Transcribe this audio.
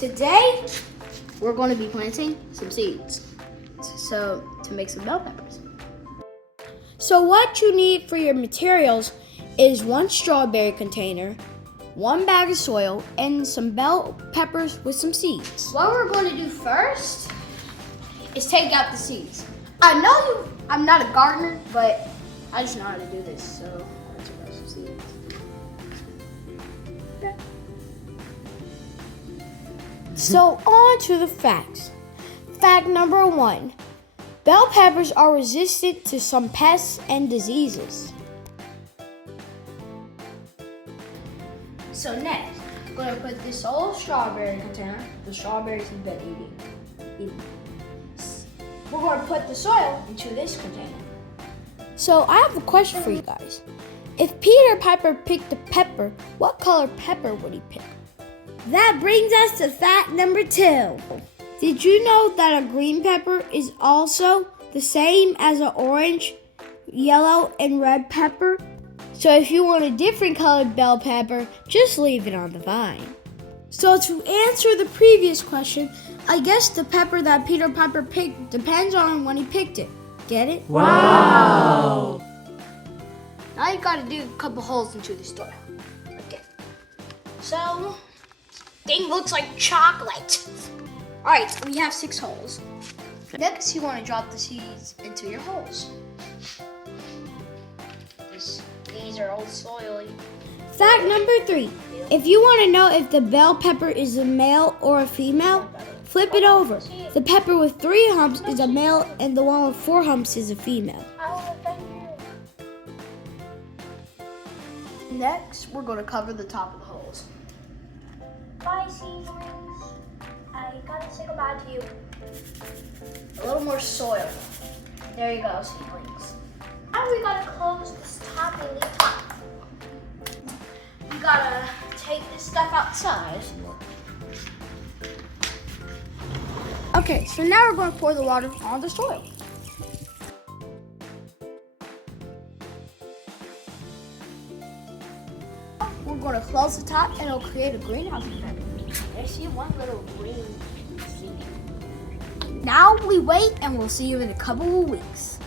Today, we're going to be planting some seeds to make some bell peppers. So what you need for your materials is 1 strawberry container, 1 bag of soil, and some bell peppers with some seeds. What we're going to do first is take out the seeds. I'm not a gardener, but I just know how to do this, so let's take out some seeds. So on to the facts. Fact number 1, bell peppers are resistant to some pests and diseases. So next, I'm going to put this old strawberry container, the strawberries you've been eating. We're going to put the soil into this container. So I have a question for you guys. If Peter Piper picked a pepper, what color pepper would he pick? That brings us to fact number 2. Did you know that a green pepper is also the same as an orange, yellow, and red pepper? So if you want a different colored bell pepper, just leave it on the vine. So to answer the previous question, I guess the pepper that Peter Piper picked depends on when he picked it. Get it? Wow! Now you gotta do a couple holes into the soil. Okay. So, thing looks like chocolate. Alright, we have 6 holes. Next, you want to drop the seeds into your holes. These are all soily. Fact number 3. If you want to know if the bell pepper is a male or a female, flip it over. The pepper with 3 humps is a male and the one with 4 humps is a female. Next, we're going to cover the top of the holes. Bye, seedlings. I gotta say goodbye to you. A little more soil. There you go, seedlings. Now we gotta close this top and the top. We gotta take this stuff outside. Okay, so now we're going to pour the water on the soil. We're going to close the top and it'll create a greenhouse effect. I see one little green seed. Now we wait and we'll see you in a couple of weeks.